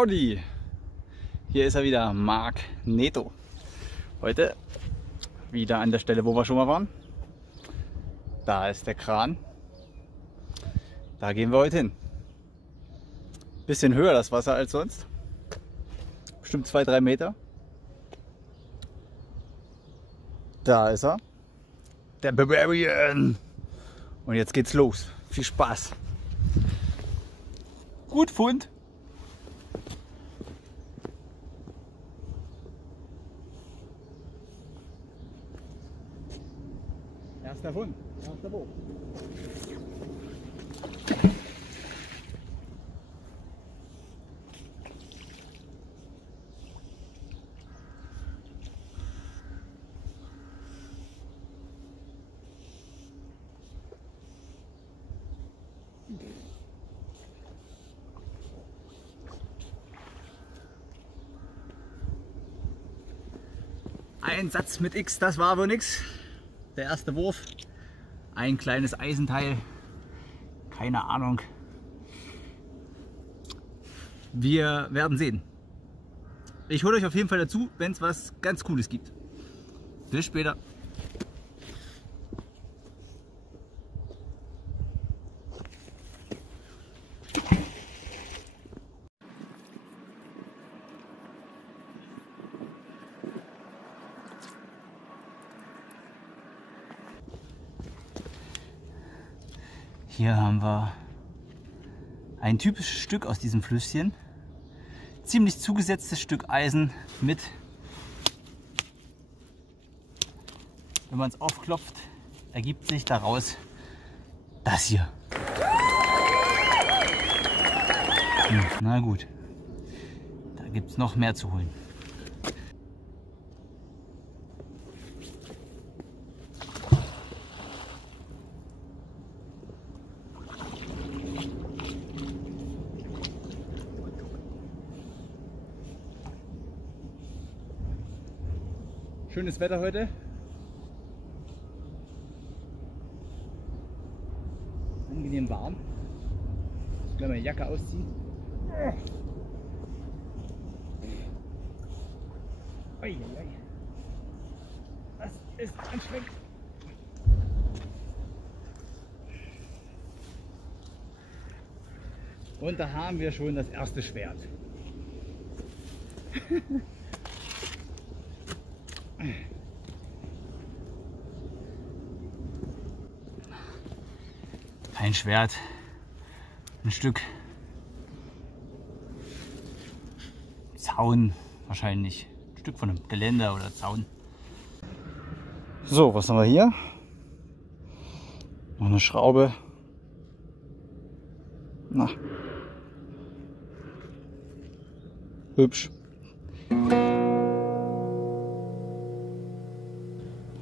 Howdy! Hier ist er wieder, Marc Neto. Heute wieder an der Stelle, wo wir schon mal waren. Da ist der Kran. Da gehen wir heute hin. Bisschen höher das Wasser als sonst. Bestimmt 2-3 Meter. Da ist er. Der Bavarian. Und jetzt geht's los. Viel Spaß. Gut Fund. Erster Fund. Erster Wurf. Ein Satz mit X, das war wohl nix. Der erste Wurf. Ein kleines Eisenteil. Keine Ahnung. Wir werden sehen. Ich hole euch auf jeden Fall dazu, wenn es was ganz Cooles gibt. Bis später. Hier haben wir ein typisches Stück aus diesem Flüsschen. Ziemlich zugesetztes Stück Eisen mit, wenn man es aufklopft, ergibt sich daraus das hier. Na gut, da gibt es noch mehr zu holen. Schönes Wetter heute. Angenehm warm. Ich will meine Jacke ausziehen. Uiuiui. Das ist anstrengend. Und da haben wir schon das erste Schwert. Ein Schwert, ein Stück Zaun wahrscheinlich, ein Stück von einem Geländer oder Zaun. So, was haben wir hier? Noch eine Schraube. Na, hübsch.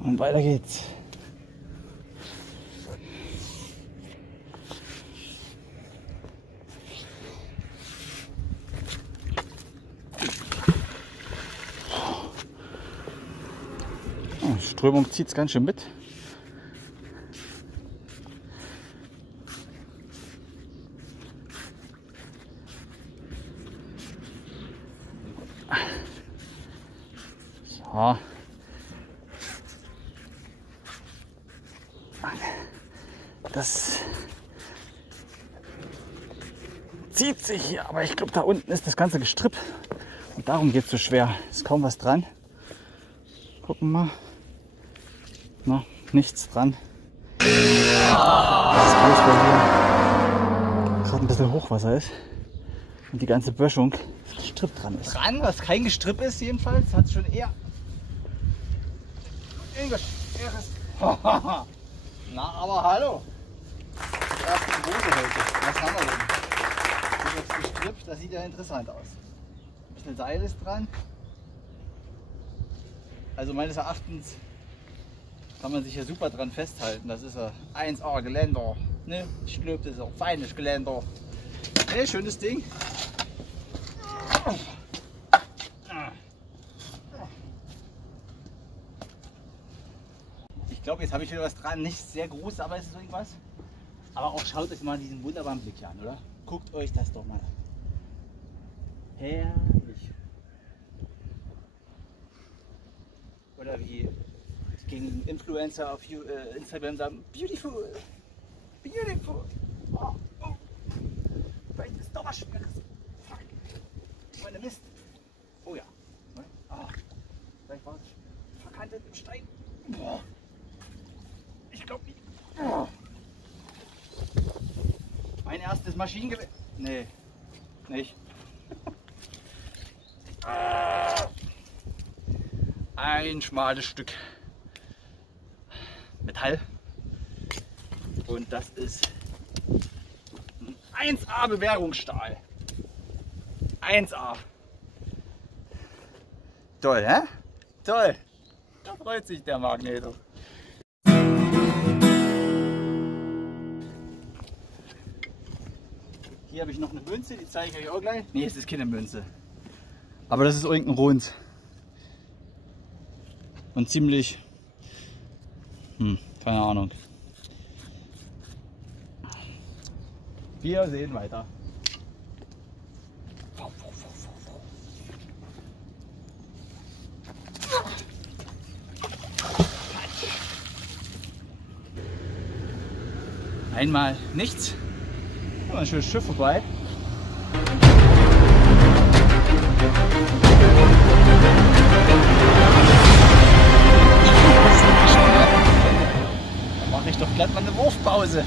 Und weiter geht's. Die Strömung zieht es ganz schön mit. So. Das zieht sich hier, aber ich glaube, da unten ist das ganze Gestrüpp und darum geht es so schwer. Ist kaum was dran. Gucken wir mal. Na, nichts dran. Das ist bloß, weil hier gerade ein bisschen Hochwasser ist und die ganze Böschung das Gestrüpp dran ist. Dran, was kein Gestrüpp ist jedenfalls, hat es schon eher irgendwas Schweres. Na, aber hallo. Erste Hose heute. Was haben wir denn? Das ist jetzt Gestrüpp, das sieht ja interessant aus. Ein bisschen Seil ist dran. Also meines Erachtens kann man sich ja super dran festhalten. Das ist ja 1A Geländer. Ne? Ich glaube, das ist auch feines Geländer. Ne, schönes Ding. Ich glaube, jetzt habe ich wieder was dran. Nicht sehr groß, aber es ist irgendwas. Aber auch schaut euch mal diesen wunderbaren Blick hier an, oder? Guckt euch das doch mal an. Herrlich. Oder wie gegen Influencer auf Instagram sagen, beautiful, beautiful. Oh, oh. Vielleicht ist doch was Schweres. Fuck. Meine Mist. Oh ja. Oh. Vielleicht war es verkantet im Stein. Boah. Ich glaube nicht. Oh. Mein erstes Maschinengewehr. Nee, nicht. Ein schmales Stück Metall. Und das ist ein 1A Bewährungsstahl. 1A. Toll, hä? Toll. Da freut sich der Magneto. Hier habe ich noch eine Münze, die zeige ich euch auch gleich. Nee, es ist keine Münze. Aber das ist irgendein Rund. Und ziemlich... keine Ahnung. Wir sehen weiter. Einmal nichts. Ein schönes Schiff vorbei. Dann mache ich doch glatt mal eine Wurfpause.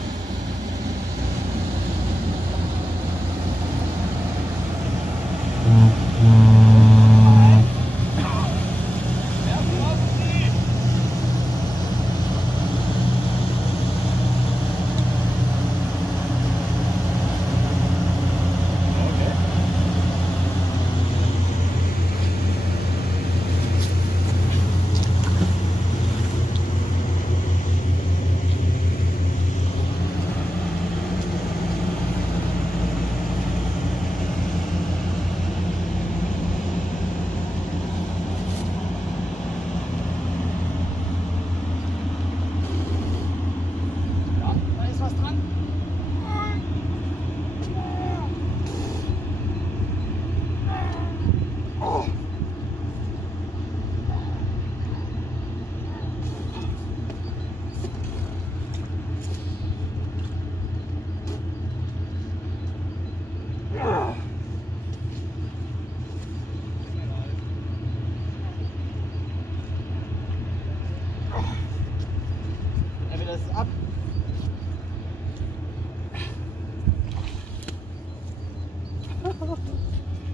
Entweder ist es ab.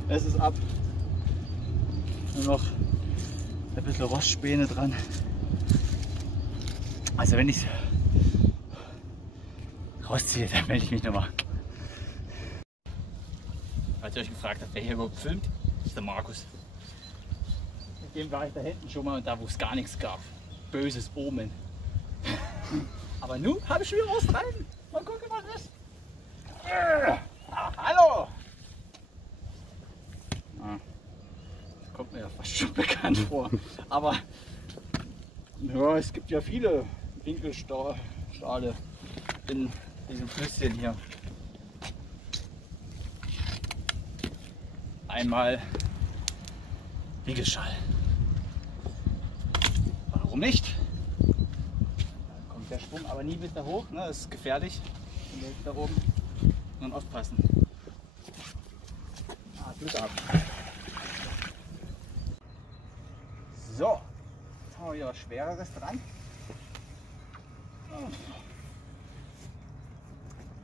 Es ist ab. Nur noch ein bisschen Rostspäne dran. Also wenn ich rausziehe, dann melde ich mich nochmal. Falls ihr euch gefragt habt, wer hier überhaupt filmt, ist der Markus. Mit dem war ich da hinten schon mal und da wo es gar nichts gab. Böses Omen. Aber nun habe ich schon wieder was rein. Mal gucken, was ist. Hallo! Das kommt mir ja fast schon bekannt vor. Aber ja, es gibt ja viele Winkelstahle in diesem Flüsschen hier. Einmal Wiegelschall. Warum nicht? Da kommt der Schwung aber nie bis da hoch, ne? Das ist gefährlich. Und jetzt da oben und aufpassen. Glück gehabt. So, jetzt haben wir wieder was Schwereres dran.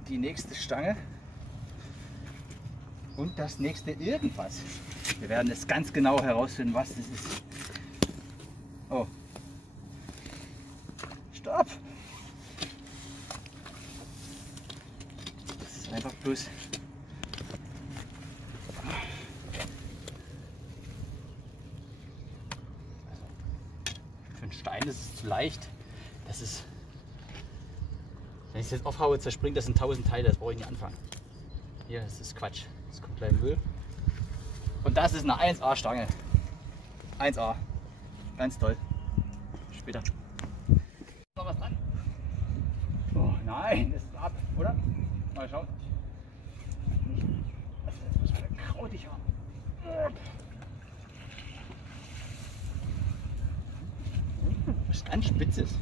Die nächste Stange und das nächste irgendwas. Wir werden es ganz genau herausfinden, was das ist. Oh. Stopp! Das ist einfach bloß für einen Stein ist es zu leicht. Das ist, wenn ich es jetzt aufhaue, zerspringt das in 1000 Teile. Das brauche ich nicht anfangen. Hier, das ist Quatsch. Das kommt gleich im Müll. Und das ist eine 1A Stange. 1A. Ganz toll. Später. Noch was dran? Oh nein, das ist ab, oder? Mal schauen. Das muss wieder krautig haben. Das ist ganz spitz ist.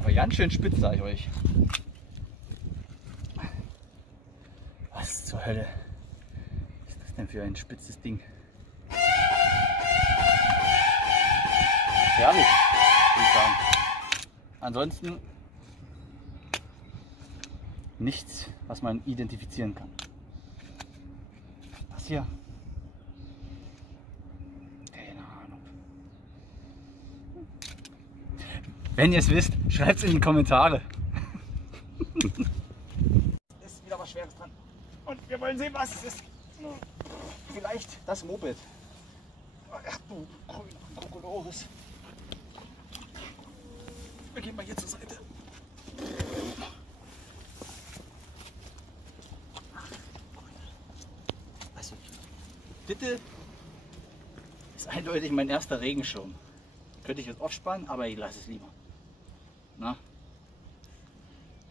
Aber ganz schön spitz, sage ich euch. Was zur Hölle ist das denn für ein spitzes Ding? Herrlich, würde ich sagen. Ansonsten nichts, was man identifizieren kann. Das hier? Keine Ahnung. Wenn ihr es wisst, schreibt es in die Kommentare. Ist wieder was Schweres dran. Und wir wollen sehen, was es ist. Vielleicht das Moped. Ach du grüner Kokolores. Wir gehen mal hier zur Seite. Also, bitte ist eindeutig mein erster Regenschirm. Könnte ich jetzt aufspannen, aber ich lasse es lieber. Na?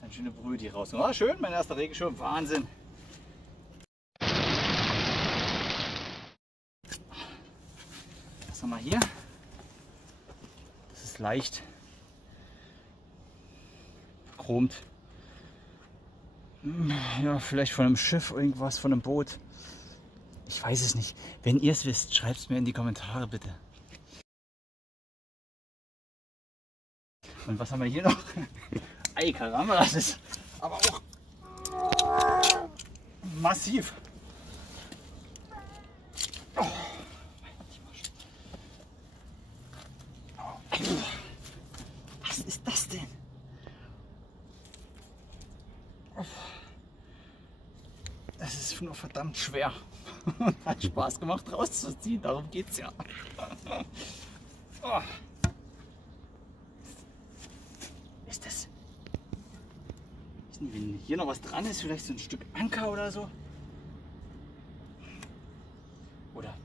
Eine schöne Brühe, die raus. Ah, schön, mein erster Regenschirm. Wahnsinn. Was haben wir hier? Das ist leicht verchromt. Ja, vielleicht von einem Schiff, irgendwas, von einem Boot. Ich weiß es nicht. Wenn ihr es wisst, schreibt es mir in die Kommentare bitte. Und was haben wir hier noch? Ei, Karamba, das ist aber auch massiv. Oh. Was ist das denn? Das ist nur verdammt schwer. Hat Spaß gemacht rauszuziehen, darum geht's ja. Oh. Ist das? Wenn hier noch was dran ist, vielleicht so ein Stück Anker oder so? Oder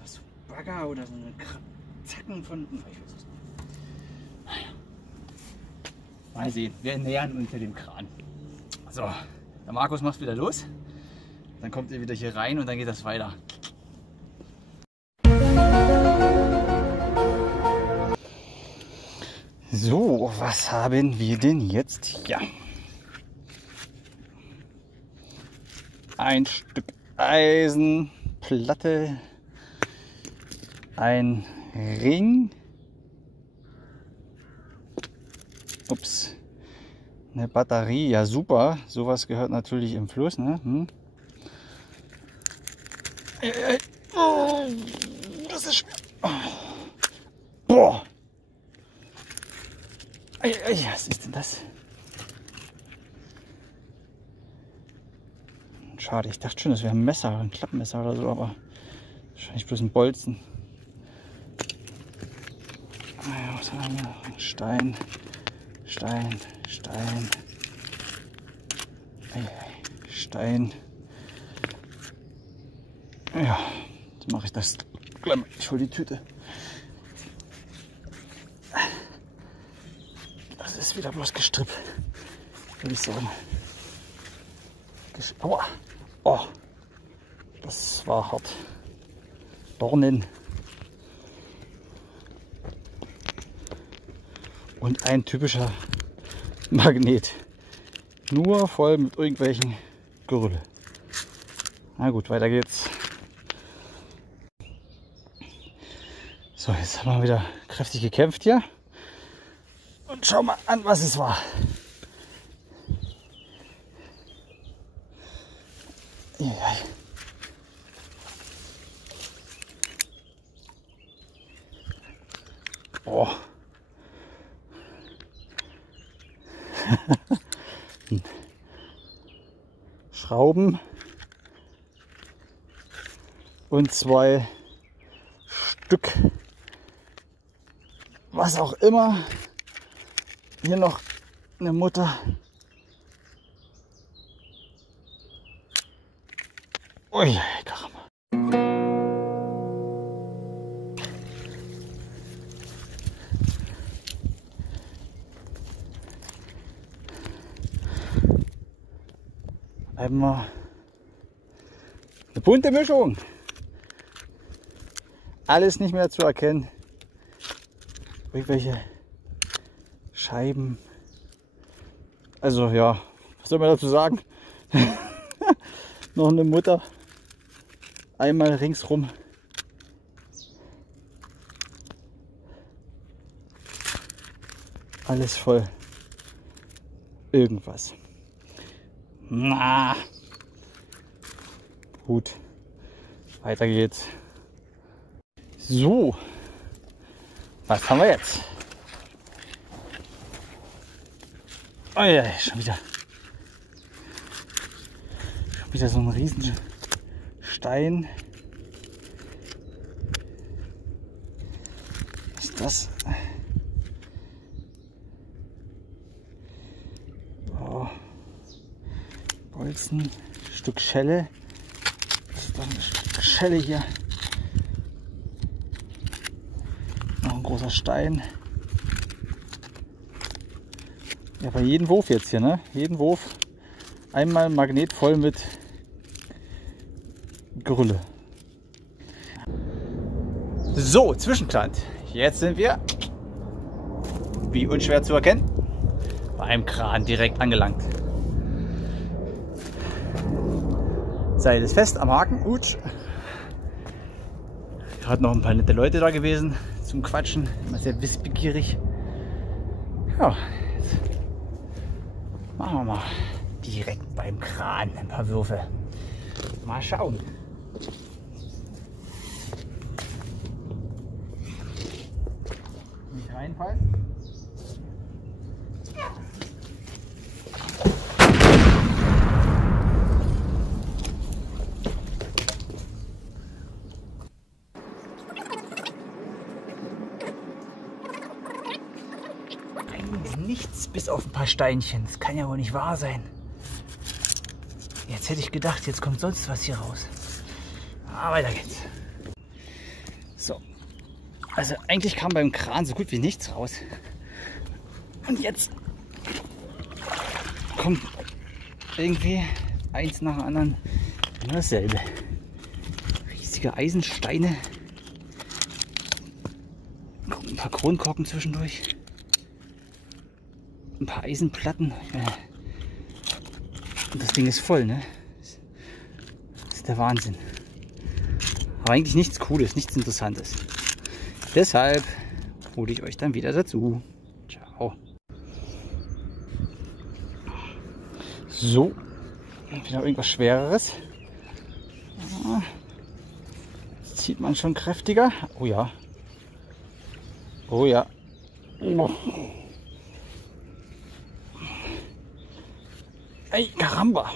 was, so Bagger oder so eine Zacken von. Ich weiß es nicht. Naja. Mal sehen, wir nähern uns dem Kran. So, der Markus macht wieder los. Dann kommt ihr wieder hier rein und dann geht das weiter. So, was haben wir denn jetzt hier? Ein Stück Eisenplatte, ein Ring, ups, eine Batterie, ja super, sowas gehört natürlich im Fluss, ne? Oh, das ist schwer. Oh. Boah! Was ist denn das? Schade, ich dachte schon, das wäre ein Messer, ein Klappmesser oder so, aber wahrscheinlich bloß ein Bolzen. Ja, was haben wir? Stein, Stein, Stein, Stein. Ja, jetzt mache ich das gleich mal. Ich hole die Tüte. Das ist wieder bloß Gestrüpp, würde ich sagen. Aua. Oh, das war hart. Dornen. Und ein typischer Magnet. Nur voll mit irgendwelchen Gerülle. Na gut, weiter geht's. So, jetzt haben wir wieder kräftig gekämpft hier. Und schau mal an, was es war. Oh. Schrauben und 2 Stück, was auch immer. Hier noch eine Mutter. Ui, Karamba. Einmal eine bunte Mischung. alles nicht mehr zu erkennen. Irgendwelche Scheiben. Also ja, was soll man dazu sagen? Noch eine Mutter. Einmal ringsrum. Alles voll. Irgendwas. Na. Gut. Weiter geht's. So. Was haben wir jetzt? Oh ja, schon wieder so ein riesen Stein. Was ist das? Oh. Bolzen, Stück Schelle. Das ist doch ein Stück Schelle hier. Noch ein großer Stein. Ja, bei jedem Wurf jetzt hier, ne? Jeden Wurf einmal ein Magnet voll mit Gerülle. So, Zwischenstand. Jetzt sind wir, wie unschwer zu erkennen, beim Kran direkt angelangt. Seil ist fest am Haken. Utsch. Gerade noch ein paar nette Leute da gewesen zum Quatschen. Immer sehr wissbegierig. Ja, jetzt machen wir mal direkt beim Kran ein paar Würfe. Mal schauen. Nicht reinfallen. Eigentlich nichts bis auf ein paar Steinchen. Das kann ja wohl nicht wahr sein. Jetzt hätte ich gedacht, jetzt kommt sonst was hier raus. Aber weiter geht's. So. Also eigentlich kam beim Kran so gut wie nichts raus. Und jetzt kommt irgendwie eins nach dem anderen immer dasselbe. Riesige Eisensteine. Ein paar Kronkorken zwischendurch. Ein paar Eisenplatten. Und das Ding ist voll, ne? Das ist der Wahnsinn. Aber eigentlich nichts Cooles, nichts Interessantes. Deshalb hole ich euch dann wieder dazu. Ciao. So. Wieder irgendwas Schwereres. Jetzt zieht man schon kräftiger. Oh ja. Oh ja. Ey, Karamba!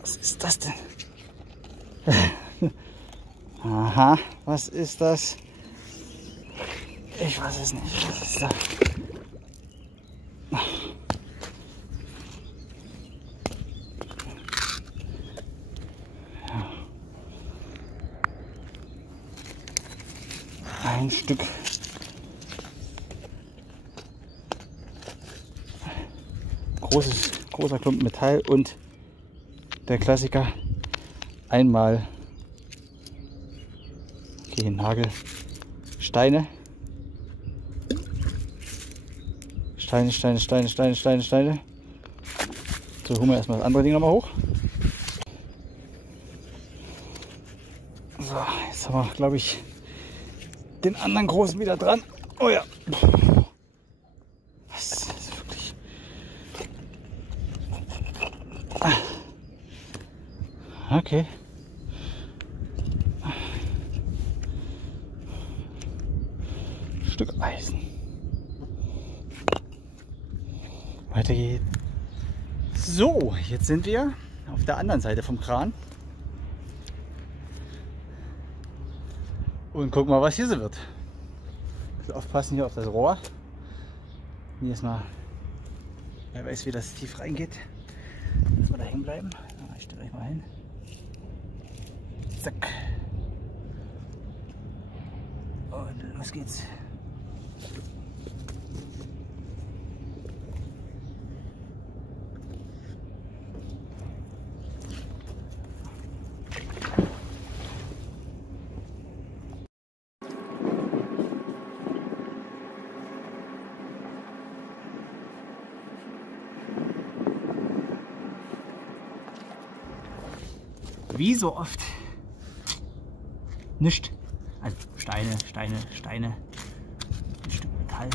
Was ist das denn? Aha, was ist das? Ich weiß es nicht. Was ist das? Ja. Ein Stück. Großer Klumpen Metall und der Klassiker einmal Nagel, Steine. So, holen wir erstmal das andere Ding nochmal hoch. So, jetzt haben wir, glaube ich, den anderen großen wieder dran. Oh ja. Was ist das wirklich? Okay. Stück Eisen. Weiter geht's. So, jetzt sind wir auf der anderen Seite vom Kran. Und gucken mal, was hier so wird. Aufpassen hier auf das Rohr. Hier ist mal, wer weiß, wie das tief reingeht. Lass mal da hängen bleiben. Ich stelle euch mal hin. Zack. Und los geht's. wie so oft nichts. Also Steine, Steine, Steine, ein Stück Metall.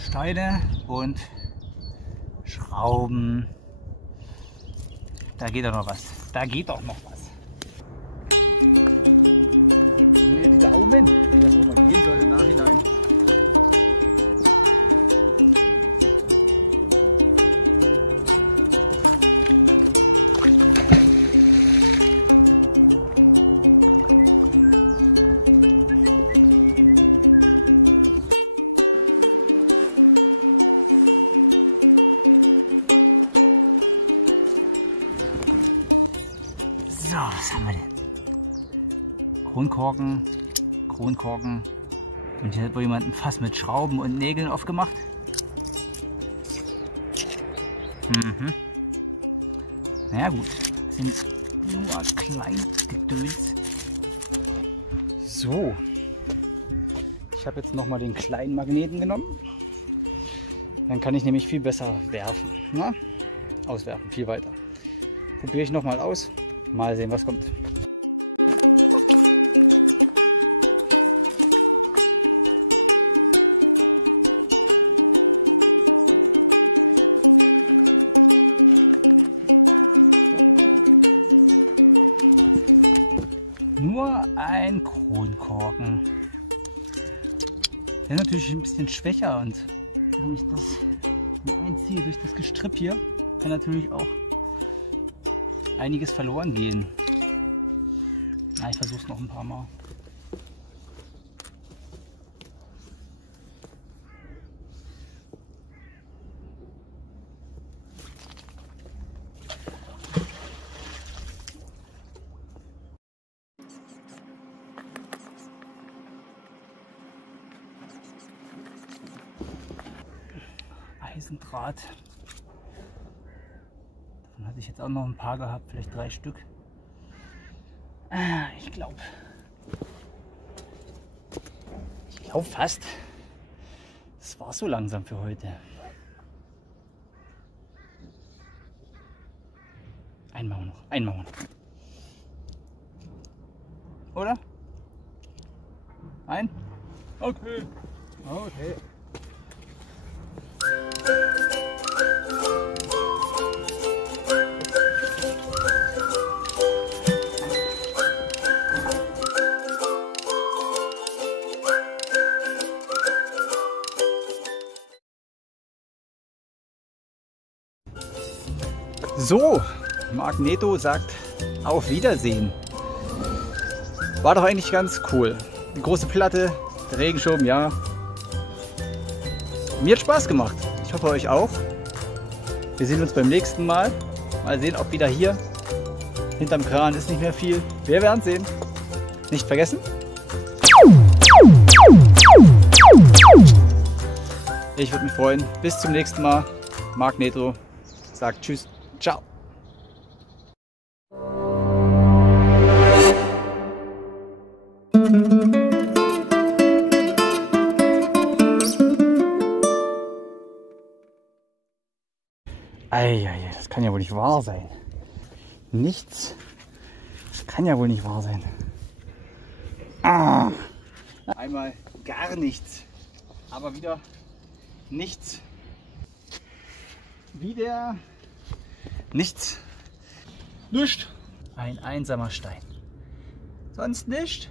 Steine und Schrauben. Da geht doch noch was. Da geht doch noch was. Nee, die Daumen, wie das auch mal gehen soll im Nachhinein. So, was haben wir denn? Kronkorken, Kronkorken. Und hier hat wohl jemand ein Fass mit Schrauben und Nägeln aufgemacht. Mhm. Na gut, das sind nur Kleingedöns. So, ich habe jetzt nochmal den kleinen Magneten genommen. Dann kann ich nämlich viel besser werfen. Na? Auswerfen, viel weiter. Probiere ich nochmal aus. Mal sehen, was kommt. Nur ein Kronkorken. Der ist natürlich ein bisschen schwächer und wenn ich das einziehe durch das Gestrüpp hier, kann natürlich auch einiges verloren gehen. Na, ich versuche es noch ein paar Mal. Eisendraht. Davon hatte ich jetzt auch noch ein paar gehabt, vielleicht 3 Stück. Ich glaube fast, das war so langsam für heute. Einen machen wir noch. Oder? Ein? Okay. Okay. So, Magneto sagt auf Wiedersehen. War doch eigentlich ganz cool. Die große Platte, der Regenschirm, ja. Mir hat Spaß gemacht. Ich hoffe euch auch. Wir sehen uns beim nächsten Mal. Mal sehen, ob wieder hier hinterm Kran ist nicht mehr viel. Wir werden sehen. Nicht vergessen. Ich würde mich freuen. Bis zum nächsten Mal. Magneto sagt Tschüss. Ciao. Eieiei, das kann ja wohl nicht wahr sein. Nichts. Das kann ja wohl nicht wahr sein. Ah. Einmal gar nichts. Aber wieder nichts. Wieder nichts. Nichts. Ein einsamer Stein. Sonst nicht.